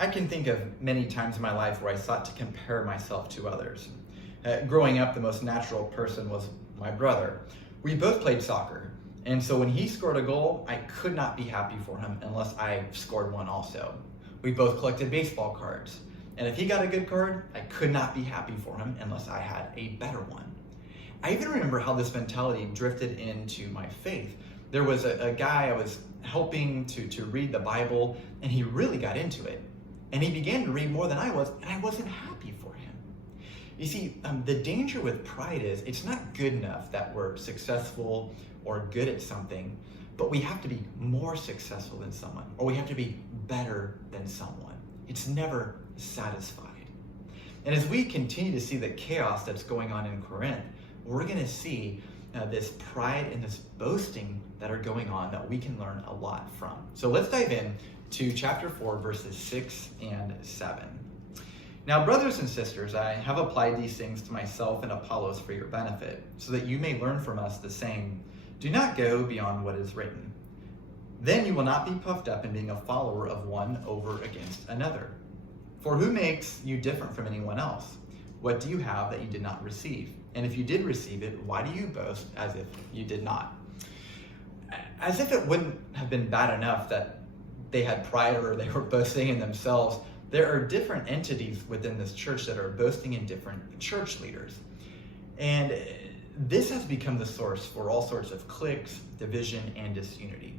I can think of many times in my life where I sought to compare myself to others. Growing up, the most natural person was my brother. We both played soccer, and so when he scored a goal, I could not be happy for him unless I scored one also. We both collected baseball cards, and if he got a good card, I could not be happy for him unless I had a better one. I even remember how this mentality drifted into my faith. There was a guy I was helping to read the Bible, and he really got into it. And he began to read more than I was, and I wasn't happy for him. You see, the danger with pride is it's not good enough that we're successful or good at something, but we have to be more successful than someone, or we have to be better than someone. It's never satisfied. And as we continue to see the chaos that's going on in Corinth, we're going to see this pride and this boasting that are going on that we can learn a lot from. So let's dive in to chapter 4, verses 6 and 7. Now, brothers and sisters, I have applied these things to myself and Apollos for your benefit, so that you may learn from us the same. Do not go beyond what is written. Then you will not be puffed up in being a follower of one over against another. For who makes you different from anyone else? What do you have that you did not receive? And if you did receive it, why do you boast as if you did not? As if it wouldn't have been bad enough that they had pride or they were boasting in themselves, there are different entities within this church that are boasting in different church leaders. And this has become the source for all sorts of cliques, division, and disunity.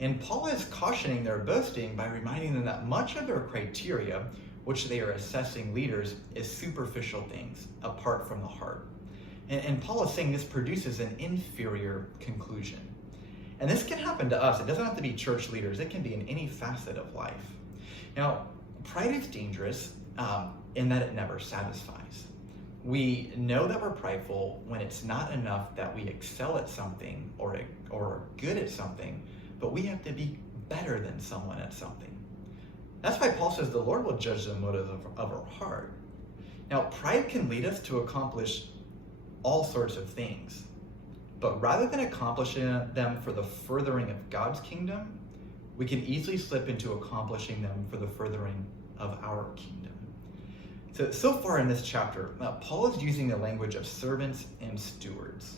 And Paul is cautioning their boasting by reminding them that much of their criteria, which they are assessing leaders, is superficial things apart from the heart. And Paul is saying this produces an inferior conclusion. And this can happen to us. It doesn't have to be church leaders. It can be in any facet of life. Now, pride is dangerous in that it never satisfies. We know that we're prideful when it's not enough that we excel at something or are good at something, but we have to be better than someone at something. That's why Paul says the Lord will judge the motives of our heart. Now, pride can lead us to accomplish all sorts of things. But rather than accomplishing them for the furthering of God's kingdom, we can easily slip into accomplishing them for the furthering of our kingdom. So far in this chapter, Paul is using the language of servants and stewards.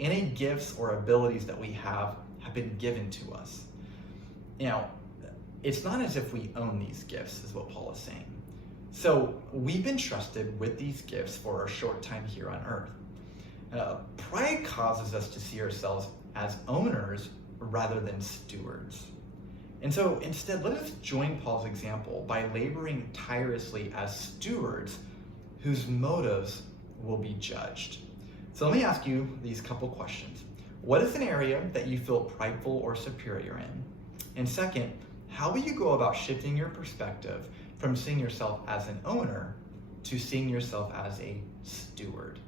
Any gifts or abilities that we have been given to us. Now, it's not as if we own these gifts, is what Paul is saying. So we've been trusted with these gifts for our short time here on earth. Pride causes us to see ourselves as owners rather than stewards. And so instead, let us join Paul's example by laboring tirelessly as stewards whose motives will be judged. So let me ask you these couple questions. What is an area that you feel prideful or superior in? And second, how will you go about shifting your perspective from seeing yourself as an owner to seeing yourself as a steward?